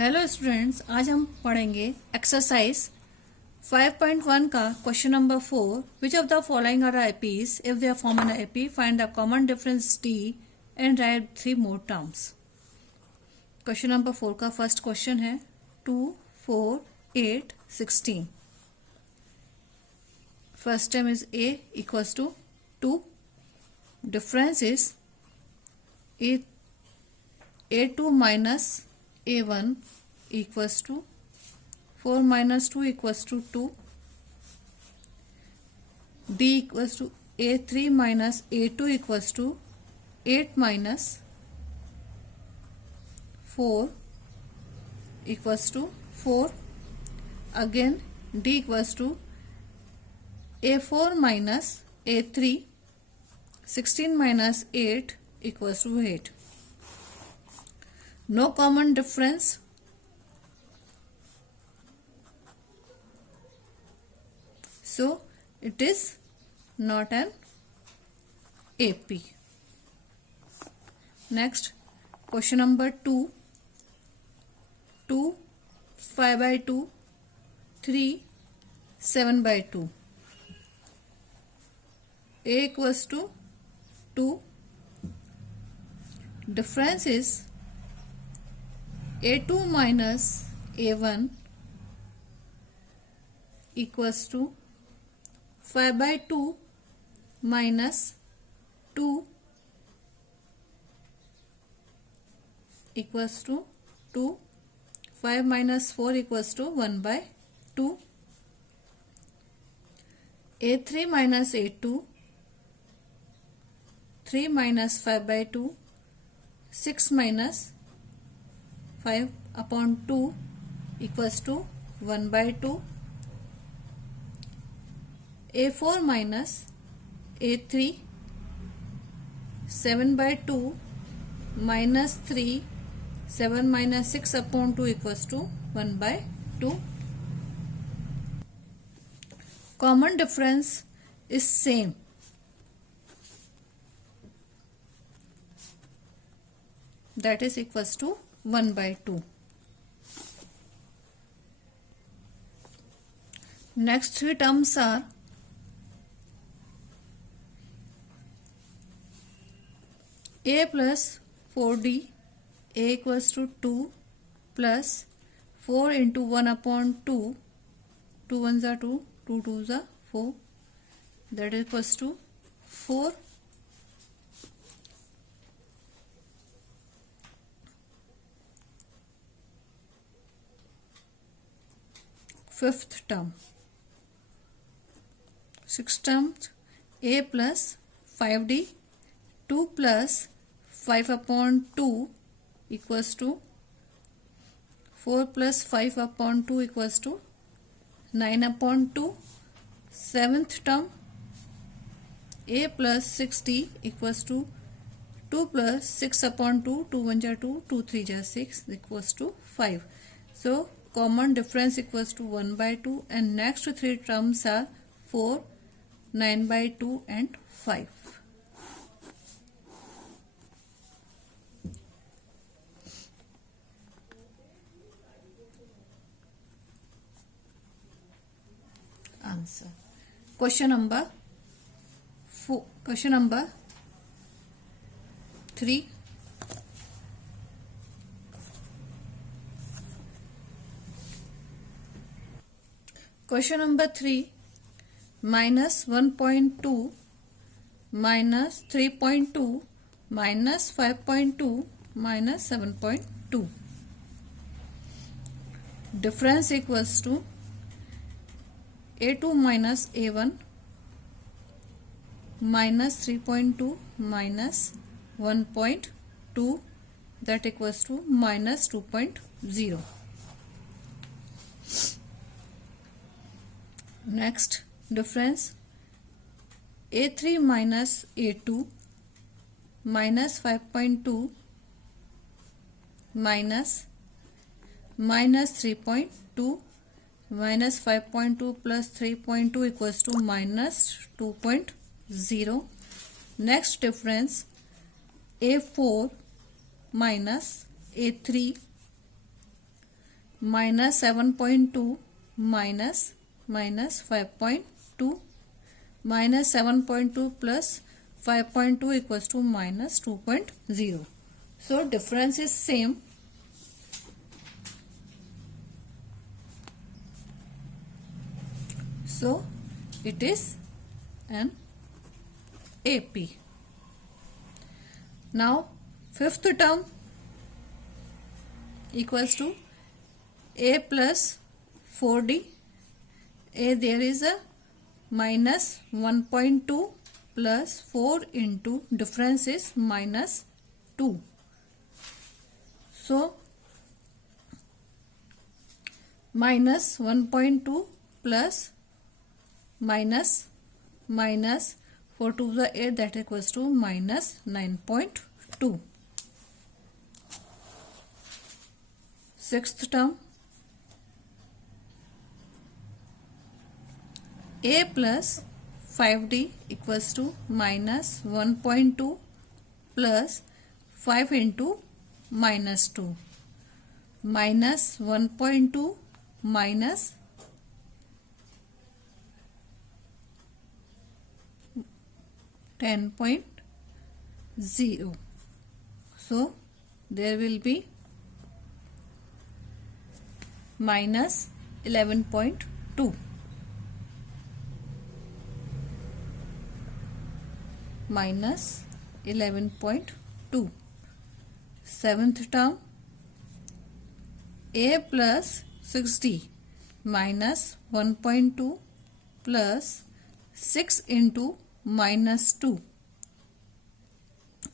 Hello students, आज हम पढ़ेंगे एक्सरसाइज 5.1 का question number 4। Which of the following are APs? If they are form an AP, find the common difference D and write 3 more terms. Question number 4 का first question है 2, 4, 8, 16। First term is a equals to 2. Difference is a2 minus a1 equals to 4 minus 2 equals to 2. D equals to a3 minus a2 equals to 8 minus 4 equals to 4. Again D equals to a4 minus a3, 16 minus 8 equals to 8. No common difference. So it is not an AP. Next, question number 2. 2, 5 by 2, 3, 7 by 2. A equals to 2. Difference is a2 minus a1 equals to 5 by 2 minus 2 equals to 2. 5 minus 4 equals to 1 by 2. a3 minus a2, 3 minus 5 by 2, 6 minus 5 upon 2 equals to 1 by 2. a4 minus a3, 7 by 2 minus 3, 7 minus 6 upon 2 equals to 1 by 2. Common difference is same. That is equals to 1 by 2. Next three terms are a plus 4d, a equals to 2 plus 4 into 1 upon 2, 2 ones are 2, 2 twos are 4, that equals to 4. Fifth term, sixth term, a plus 5d, 2 plus 5 upon 2 equals to 4 plus 5 upon 2 equals to 9 upon 2. Seventh term, a plus 6d equals to 2 plus 6 upon 2, 2 1 are 2, 2 3 are 6 equals to 5. So common difference equals to 1 by 2, and next three terms are 4, 9 by 2 and 5. Answer. Question number 4. Question number 3. Question number 3. Minus 1.2 minus 3.2 minus 5.2 minus 7.2. Difference equals to a2 minus a1 minus 3.2 minus 1.2, that equals to minus 2.0. Next difference, a3 minus a2 minus 5.2 minus 3.2 minus 5.2 plus 3.2 equals to minus 2.0. Next difference, a4 minus a3 minus 7.2 minus 5.2 minus 7.2 plus 5.2 equals to minus 2.0. So difference is same. So it is an AP. Now fifth term equals to A plus 4D. A, there is a minus 1.2 plus 4 into difference is minus 2. So minus 1.2 plus minus 4 to the 8, that equals to minus 9.2. Sixth term, A plus 5D equals to minus 1.2 plus 5 into minus 2. Minus 1.2 minus 10.0. So there will be minus 11.2. Minus 11.2. Seventh term, A plus 6D minus 1.2 plus 6 into minus 2,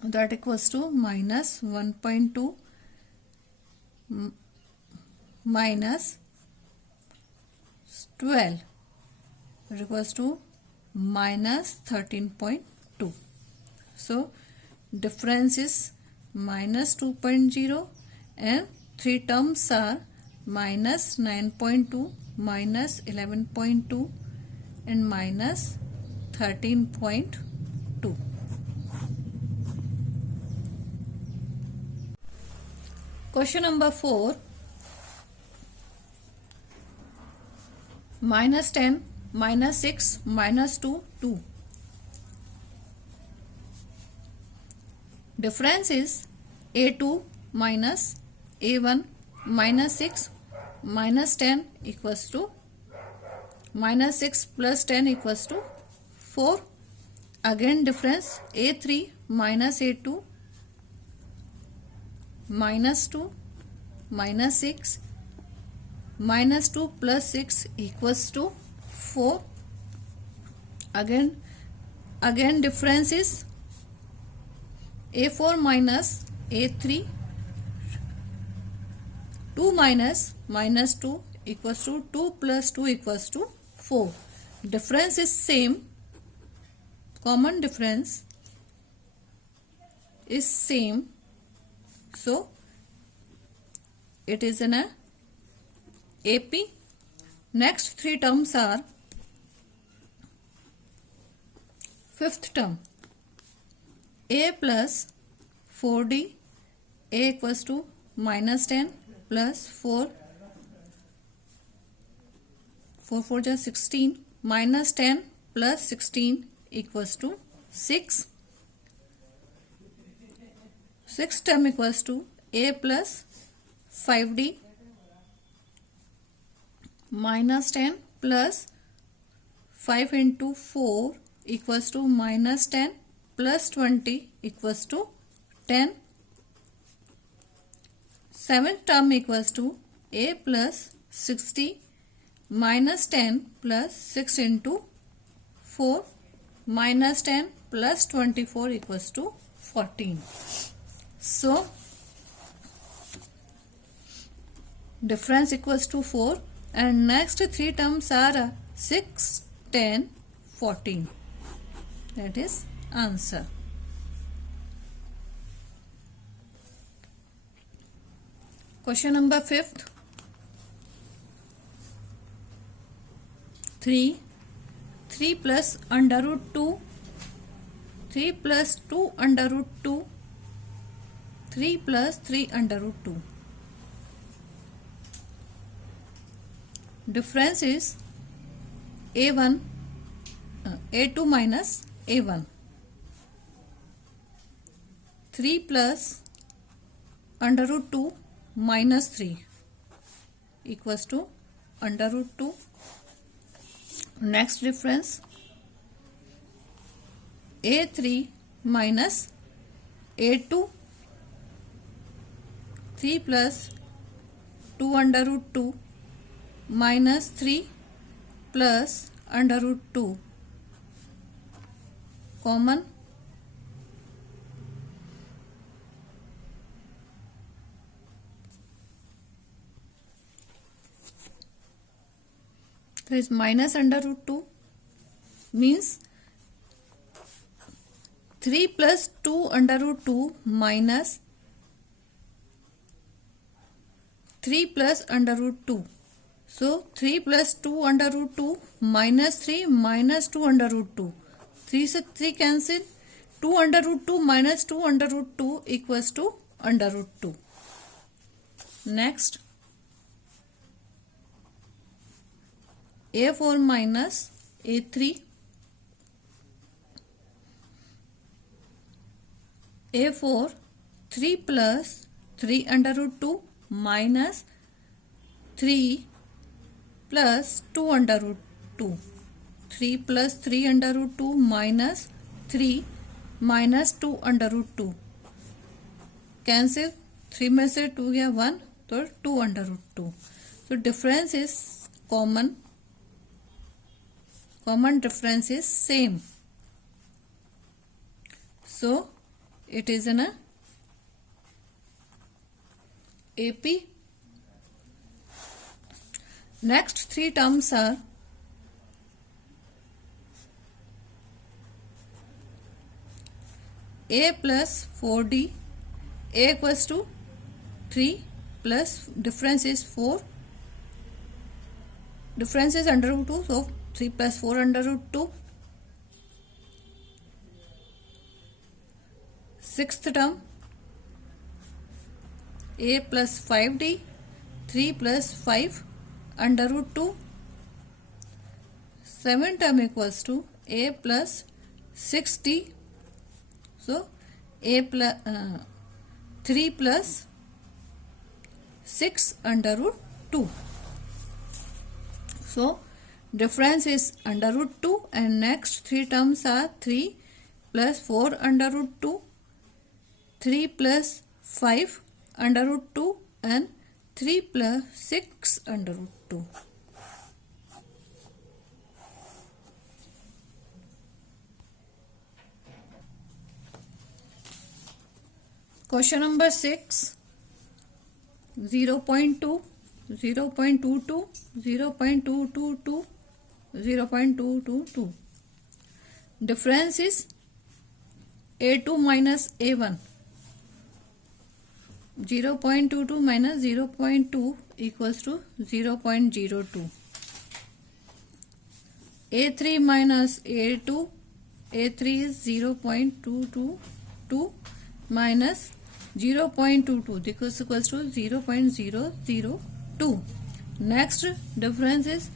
that equals to minus 1.2 minus 12, that equals to minus 13.2. So difference is minus 2.0 and three terms are minus 9.2, minus 11.2 and minus 13.2. Question number 4. Minus 10, minus 6, minus 2, 2. Difference is A2 minus A1 minus 6 minus 10 equals to minus 6 plus 10 equals to 4. Again difference A3 minus A2 minus 2 minus 6 minus 2 plus 6 equals to 4. Again difference is A4 minus A3, 2 minus minus 2 equals to 2 plus 2 equals to 4. Difference is same. Common difference is same. So it is in a AP. Next three terms are fifth term, A plus 4D, A equals to minus 10 plus 4 4 is 16, minus 10 plus 16 equals to 6. Sixth term equals to A plus 5D minus 10 plus 5 into 4 equals to minus 10 plus 20 equals to 10. Seventh term equals to A plus 60 minus 10 plus 6 into 4 minus 10 plus 24 equals to 14. So difference equals to 4 and next three terms are 6, 10, 14. That is answer. Question number 5th. 3 plus under root 2, 3 plus 2 under root 2, 3 plus 3 under root 2. difference is a1 a2 minus a1. 3 plus under root 2 minus 3 equals to under root 2. Next difference, a3 minus a2. 3 plus 2 under root 2 minus 3 plus under root 2. Common. There is minus under root 2 means 3 plus 2 under root 2 minus 3 plus under root 2. So 3 plus 2 under root 2 minus 3 minus 2 under root 2. 3 से 3 cancel. 2 under root 2 minus 2 under root 2 equals to under root 2. Next, a4 minus a3. a4 3 plus 3 under root 2 minus 3 plus 2 under root 2. 3 plus 3 under root 2 minus 3 minus 2 under root 2. Cancel. 3 में से 2 गया 1 तो 2 under root 2. So difference is common. Common difference is same. So it is in a AP. Next three terms are a plus 4d. A equals to 3 plus difference is 4. Difference is under root 2, so 3 plus 4 under root 2. Sixth term, a plus 5d, 3 plus 5 under root 2. Seventh term equals to a plus 6d. So a plus 3 plus 6 under root 2. So difference is under root 2 and next three terms are 3 plus 4 under root 2, 3 plus 5 under root 2 and 3 plus 6 under root 2. Question number 6, 0.2, 0.22, 0.222, 0.222. Difference is a2 minus a1. 0.22 minus 0.2 equals to 0.02. a3 minus a2. a3 is 0.222 minus 0.22. This is equals to 0.002. Next difference is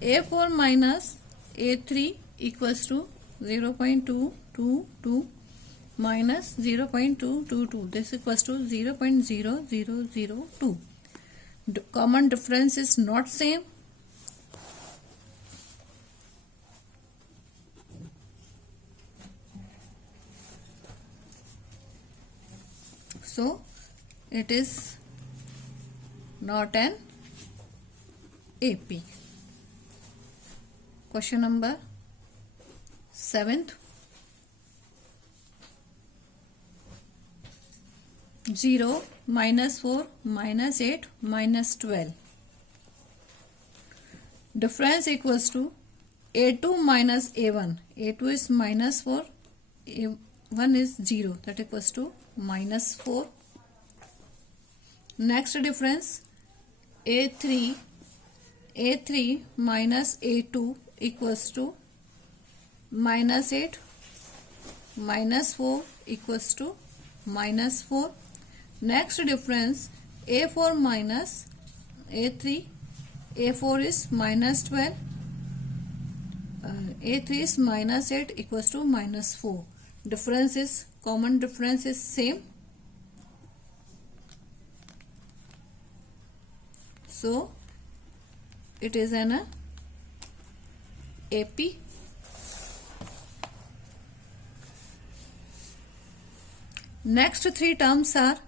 a4 minus a3 equals to 0.222 minus 0.222. This equals to 0.0002. Common difference is not same. So it is not an AP. Question number 7th. 0 minus 4 minus 8 minus 12. Difference equals to a2 minus a1. a2 is minus 4, a1 is 0, that equals to minus 4. Next difference, a3 minus a2 equals to minus 8, minus 4 equals to minus 4. Next difference, a4 minus a3 A4 is minus 12, A3 is minus 8 equals to minus 4. Difference is, common difference is same. So it is an AP. Next three terms are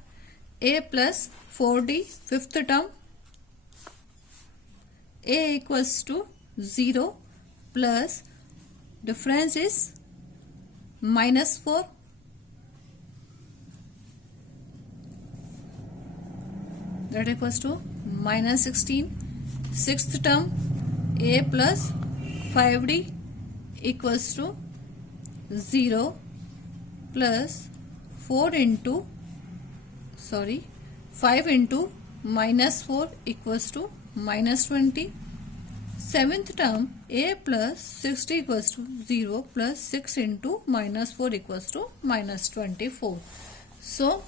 A plus 4D, fifth term, A equals to 0 plus difference is minus 4. That equals to minus 16. Sixth term, A plus 5D equals to 0 plus 5 into minus 4 equals to minus 20. Seventh term, A plus 60 equals to 0 plus 6 into minus 4 equals to minus 24. So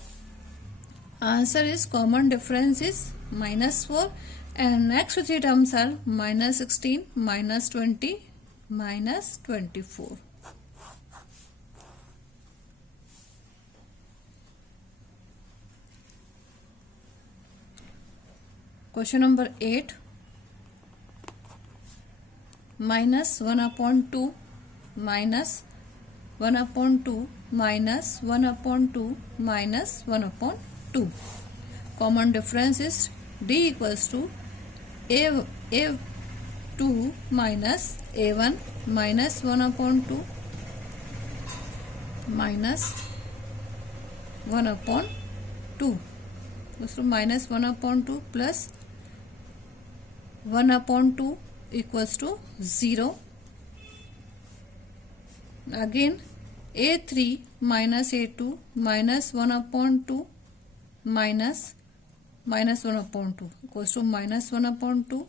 answer is, common difference is minus 4, and next three terms are minus 16, minus 20, minus 24. Question number 8. Minus 1 upon 2 minus 1 upon 2 minus 1 upon 2 minus 1 upon 2. Common difference is D equals to A2 minus A1 minus 1 upon 2 minus 1 upon 2 equals to minus 1 upon 2 plus 1 upon 2 equals to 0. Again A3 minus A2 minus 1 upon 2 minus 1 upon 2 equals to minus 1 upon 2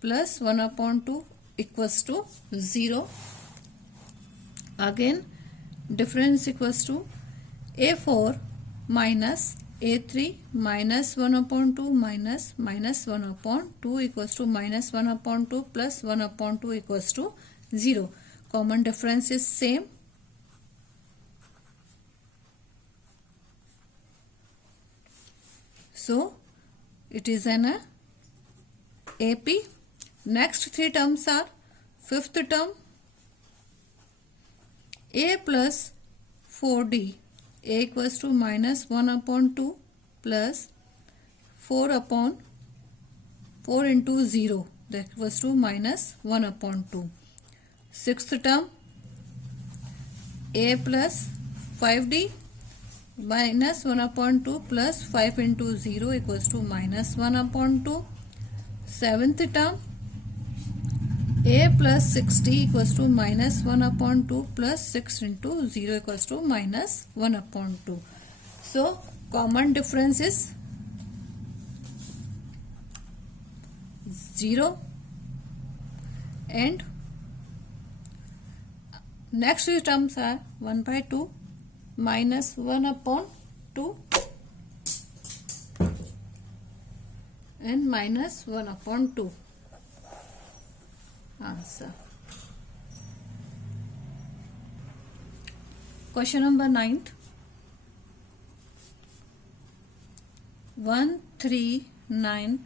plus 1 upon 2 equals to 0. Again difference equals to A4 minus A3 minus 1 upon 2 minus 1 upon 2 equals to minus 1 upon 2 plus 1 upon 2 equals to 0. Common difference is same. So it is an AP. Next three terms are, fifth term, A plus 4D, A equals to minus 1 upon 2 plus 4 into 0, that equals to minus 1 upon 2. Sixth term, A plus 5D minus 1 upon 2 plus 5 into 0 equals to minus 1 upon 2. Seventh term, A plus 60 equals to minus 1 upon 2 plus 6 into 0 equals to minus 1 upon 2. So common difference is 0, and next two terms are 1 by 2 minus 1 upon 2 and minus 1 upon 2. Answer. Question number 9th. 1, 3, 9,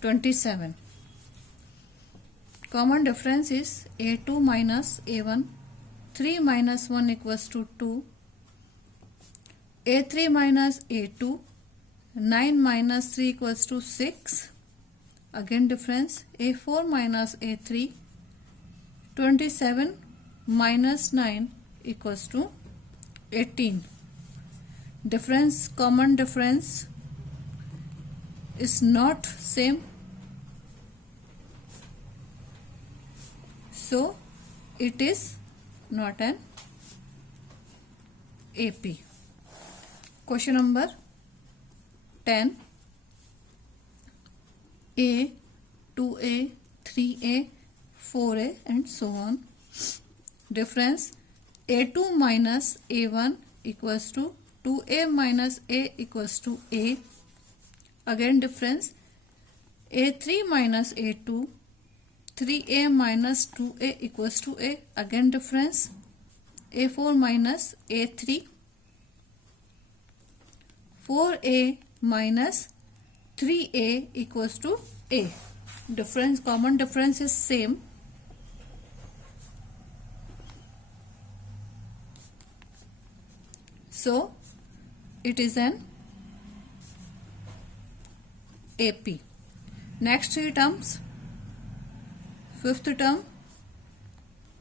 27. Common difference is A2 minus A1. 3 minus 1 equals to 2. A3 minus A2. 9 minus 3 equals to 6. Again difference, A4 minus A3. 27 minus 9 equals to 18. Difference, common difference is not same. So it is not an AP. Question number 10. A, 2A, 3A, 4A and so on. Difference, A2 minus A1 equals to 2A minus A equals to A. Again difference, a3 minus a2, 3a minus 2a equals to a, again difference, a4 minus a3, 4a minus 3a equals to a. Difference, common difference is same. So it is an AP. Next three terms. Fifth term,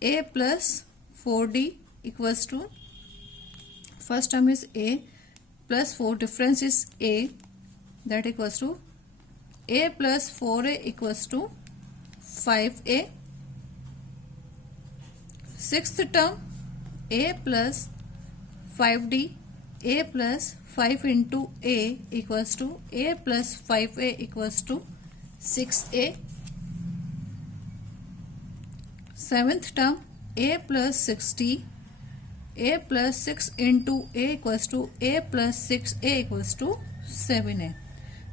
a plus 4d equals to, first term is a plus 4, difference is a, that equals to a plus 4a equals to 5a. Sixth term, a plus 5d, a plus 5 into a equals to a plus 5a equals to 6a. Seventh term, a plus 6d, a plus 6 into a equals to a plus 6a equals to 7a.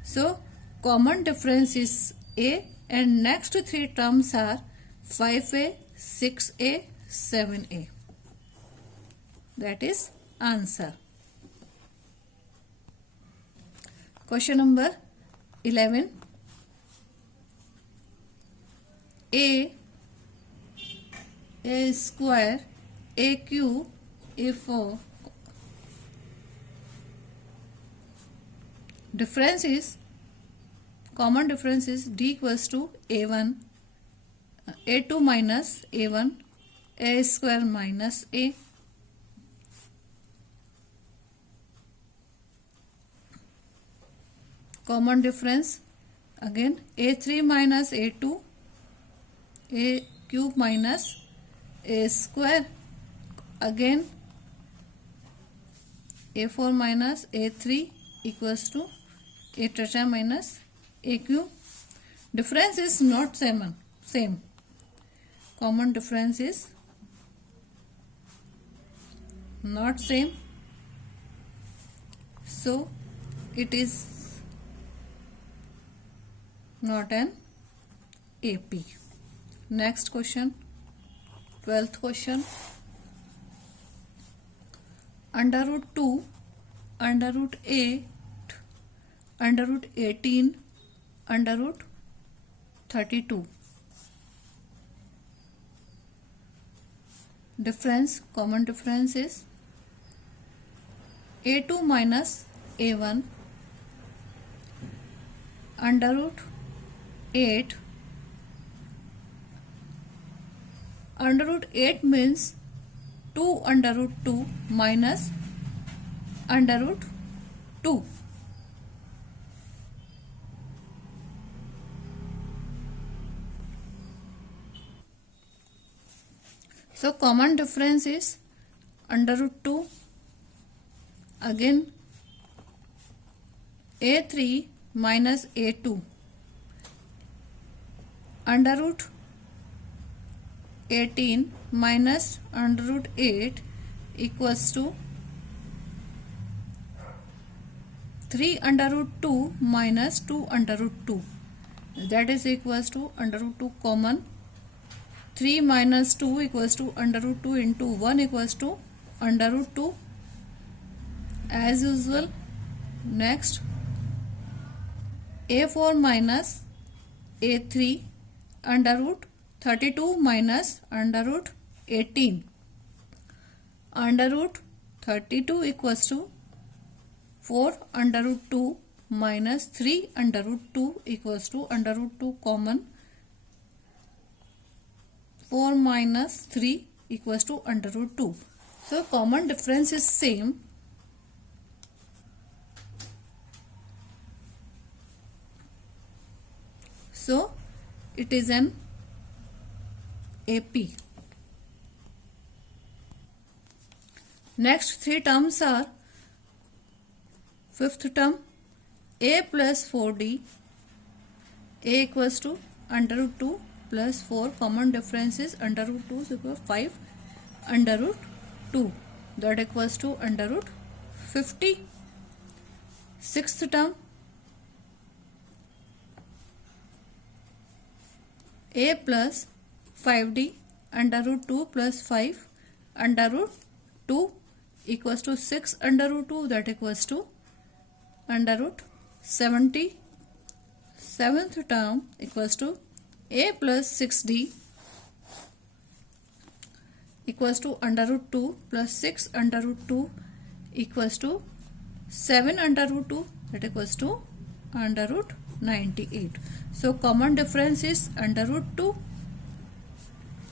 So common difference is a, and next three terms are 5a, 6a, 7a. That is answer. Question number 11. A square, a cube, a4. Difference is, common difference is d equals to a1, a2 minus a1, a square minus a. Common difference, again a3 minus a2, a cube minus a square, again a4 minus a3 equals to a tetra minus a cube. Difference is not same. Common difference is not same. So it is not an AP. Next question, 12th question. Under root 2, under root 8, under root 18, under root 32. Difference, common difference is a2 minus a1, under root 8. Under root 8 means 2 under root 2 minus under root 2. So common difference is under root 2, again a3 minus a2, under root 18 minus under root 8 equals to 3 under root 2 minus 2 under root 2, that is equals to under root 2 common. 3 minus 2 equals to under root 2 into 1 equals to under root 2 as usual. Next, a4 minus a3 under root 32 minus under root 18. Under root 32 equals to 4 under root 2 minus 3 under root 2 equals to under root 2 common. 4 minus 3 equals to under root 2. So common difference is same. So it is an AP. Next three terms are, fifth term a plus 4d, a equals to under root 2 plus 4, common difference is under root 2 is equal to 5 under root 2, that equals to under root 50. Sixth term a plus 5d under root 2 plus 5 under root 2 equals to 6 under root 2, that equals to under root 70. Seventh term equals to a plus 6d equals to under root 2 plus 6 under root 2 equals to 7 under root 2, that equals to under root 98. So common difference is under root 2,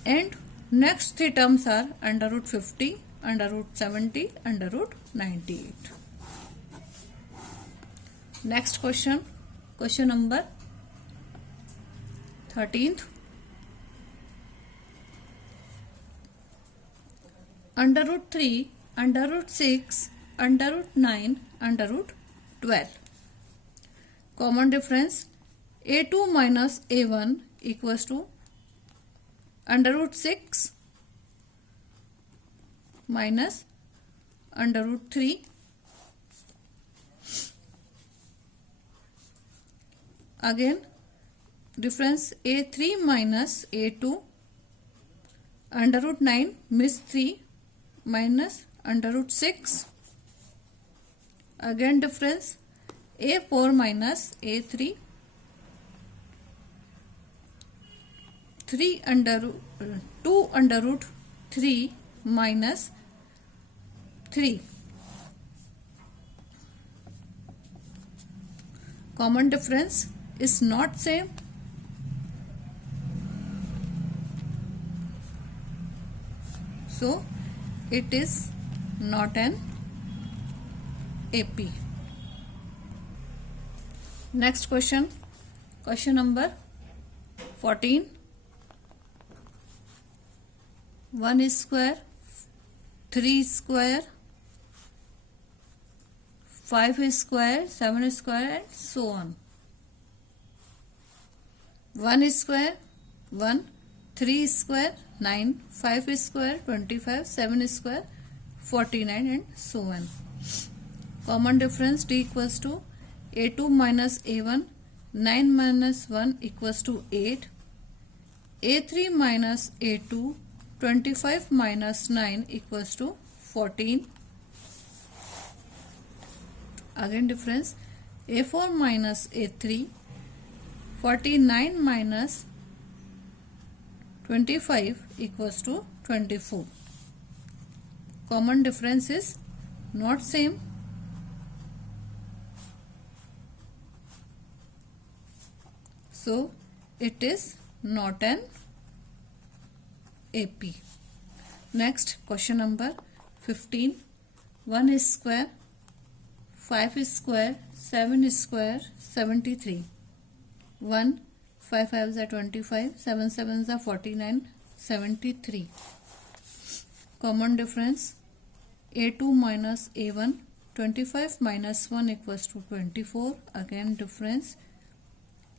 and next three terms are under root 50, under root 70, under root 98. Next question, question number 13th. Under root 3, under root 6, under root 9, under root 12. Common difference, a2 minus a1 equals to under root 6 minus under root 3. Again difference, a3 minus a2 under root 9 miss 3 minus under root 6. Again difference, a4 minus a3, 3 under root 2 under root 3 minus 3. Common difference is not same. So it is not an AP. Next question, question number 14. 1 square, 3 square, 5 square, 7 square, and so on. 1 square 1, 3 square 9, 5 square 25, 7 square 49, and so on. Common difference, d equals to a2 minus a1, 9 minus 1 equals to 8, a3 minus a2, 25 minus 9 equals to 14. Again difference, a4 minus a3, 49 minus 25 equals to 24. Common difference is not same. So it is not an AP. Next question number 15. 1 square, 5 square, 7 square, 73. 1, 5 5s are 25, 7 7s are 49, 73. Common difference, a2 minus a1, 25 minus 1 equals to 24. Again difference,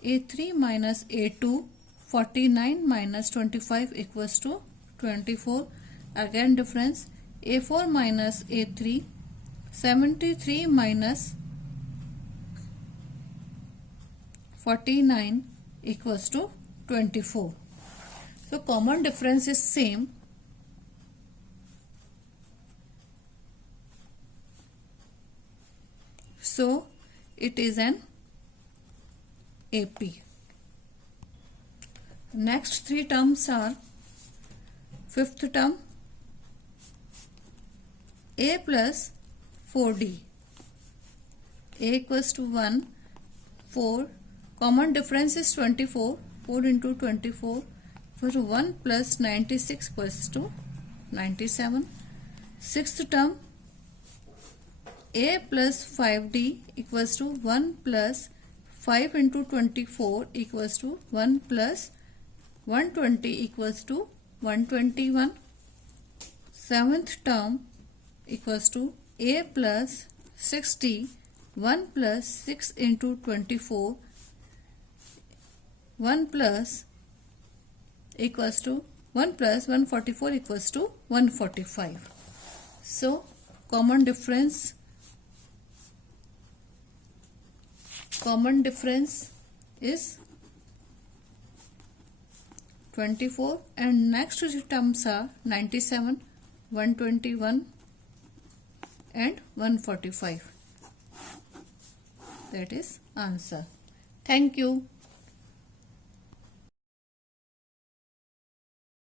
a3 minus a2, 49 minus 25 equals to 24. Again difference, a4 minus a3, 73 minus 49 equals to 24. So common difference is same. So it is an AP. Next three terms are, fifth term, a plus 4d, a equals to 1, 4, common difference is 24, 4 into 24, for 1 plus 96 equals to 97. Sixth term, a plus 5d equals to 1 plus 5 into 24 equals to 1 plus 120 equals to 121. Seventh term equals to a plus 60, 1 plus 6 into 24, 1 plus equals to 1 plus 144 equals to 145. So common difference is 24 and next two terms are 97, 121 and 145. That is answer. Thank you.